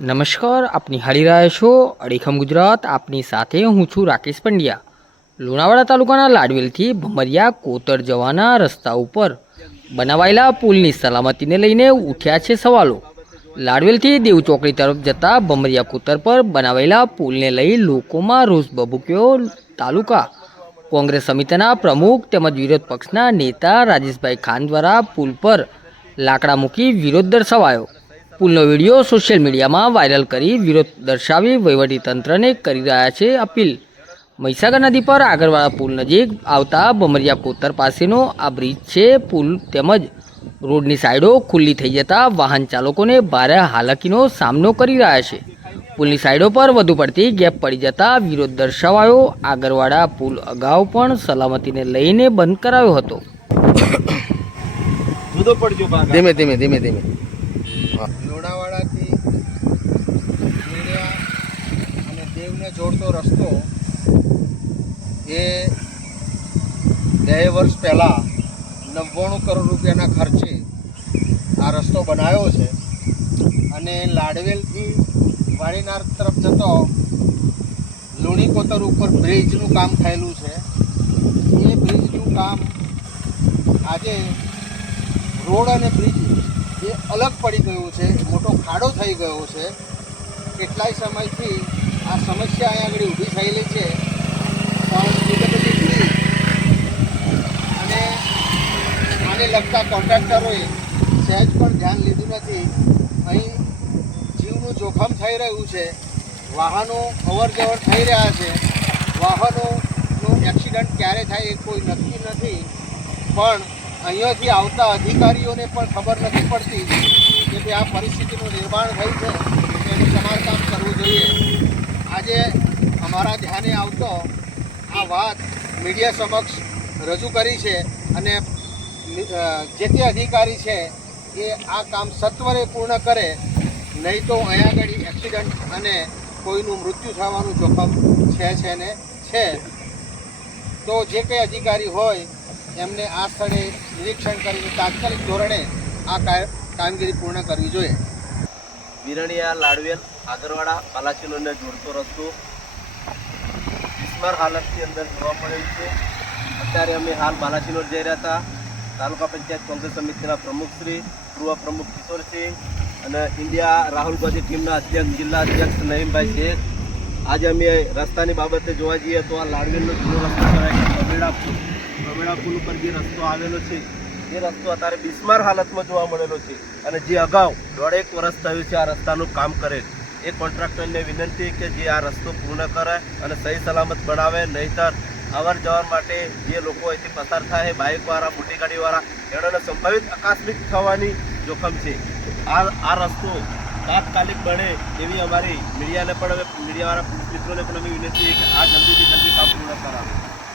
નમસ્કાર, આપની હારી રહ્યા છો, અડીખમ ગુજરાત, આપની સાથે હું છું રાકેશ પંડ્યા. લુણાવાડા તાલુકાના લાડવેલથી ભમરિયા કોતર જવાના રસ્તા ઉપર બનાવાયેલા પુલની સલામતીને લઈને ઉઠ્યા છે સવાલો. લાડવેલથી દેવ ચોકડી તરફ જતા ભમરિયા કોતર પર બનાવેલા પુલને લઈ લોકોમાં રોષ ભભૂક્યો તાલુકા. કોંગ્રેસ સમિતિના પ્રમુખ તેમજ વિરોધ પક્ષના નેતા રાજેશભાઈ ખાન દ્વારા પુલ પર લાકડા મૂકી વિરોધ દર્શાવાયો. પુલનો વીડિયો સોશિયલ મીડિયામાં વાયરલ કરી વિરોધ દર્શાવી વહીવટીતંત્રને કરી રહ્યા છે અપીલ. મહીસાગર નદી પર આગળવાળા પુલ નજીક આવતા બમરિયા કોતર પાસેનો આ બ્રિજ છે. પુલ તેમજ રોડની સાઈડો ખુલ્લી થઈ જતા વાહન ચાલકોને ભારે હાલાકીનો સામનો કરી રહ્યા છે. પુલની સાઈડો પર વધુ પડતી ગેપ પડી જતા વિરોધ દર્શાવાયો. આગળવાળા પુલ અગાઉ પણ સલામતીને લઈને બંધ કરાયો હતો. ધીમે ધીમે ધીમે ધીમે. લુણાવાડાથી વીણ્યા અને દેવને જોડતો રસ્તો એ બે વર્ષ પહેલાં નવ્વાણું કરોડ રૂપિયાના ખર્ચે આ રસ્તો બનાવ્યો છે. અને લાડવેલથી વાડીનાર તરફ જતો લુણી કોતર ઉપર બ્રિજનું કામ થયેલું છે. એ બ્રિજનું કામ આજે રોડ અને બ્રિજ એ અલગ પડી ગયું છે, મોટો ખાડો થઈ ગયો છે, કેટલાય સમયથી આ સમસ્યા અહીંયા આગળ ઊભી થયેલી છે. અને આને લગતા કોન્ટ્રાક્ટરોએ સહેજ પણ ધ્યાન લીધું નથી. અહીં જીવનું જોખમ થઈ રહ્યું છે. વાહનો અવર જવર થઈ રહ્યા છે. વાહનોનો એક્સિડન્ટ ક્યારે થાય એ કોઈ નક્કી નથી. પણ અહીંયાથી આવતા અધિકારીઓને પણ ખબર નથી પડતી કે ભાઈ આ પરિસ્થિતિનું નિર્માણ થયું છે. તેનું સમારકામ કરવું જોઈએ. આજે અમારા ધ્યાને આવતો આ વાત મીડિયા સમક્ષ રજૂ કરી છે અને જે તે અધિકારી છે એ આ કામ સત્વરે પૂર્ણ કરે, નહીં તો અહીંયા આગળ એક્સિડન્ટ અને કોઈનું મૃત્યુ થવાનું જોખમ છે છે ને છે. તો જે કંઈ અધિકારી હોય એમને આ સ્થળે નિરીક્ષણ કરીને તાત્કાલિક ધોરણે આ કા- કામગીરી પૂર્ણ કરવી જોઈએ. વિરણિયા, લાડવેલ, આગરવાડા પાલાચીલોને જોડતો રસ્તો બિસ્માર હાલતની અંદર જોવા મળેલ છે. અત્યારે અમે હાલ બાલાચીલોડ જઈ રહ્યા હતા. તાલુકા પંચાયત કોંગ્રેસ સમિતિના પ્રમુખ શ્રી, પૂર્વ પ્રમુખ કિશોરસિંહ અને ઇન્ડિયા રાહુલ ગાંધી ટીમના અધ્યક્ષ, જિલ્લા અધ્યક્ષ નહીમભાઈ શેખ. આજે અમે રસ્તાની બાબતે જોવા જઈએ તો આ લાડવેલનો જૂનો રસ્તો કહેવાય છે બમેડા પુલ ઉપર જે રસ્તો આવેલો છે, એ રસ્તો અત્યારે બિસ્માર હાલતમાં જોવા મળેલો છે અને જે અગાઉ દોઢેક વર્ષ થયું છે આ રસ્તાનું કામ કરે. એ કોન્ટ્રાક્ટરને વિનંતી કે જે આ રસ્તો પૂર્ણ કરે અને સહી સલામત બનાવે, નહીતર અવર જવર માટે જે લોકો અહીંથી પસાર થાય, બાઇકવાળા મોટી ગાડીવાળા એમણે સંભવિત આકસ્મિક થવાની જોખમ છે. આ આ રસ્તો તાત્કાલિક બને એવી અમારી મીડિયાને પણ હવે મીડિયાવાળા મિત્રોને પણ અમે વિનંતી કે આ જલ્દીથી જલ્દી કામ પૂર્ણ કરાવે.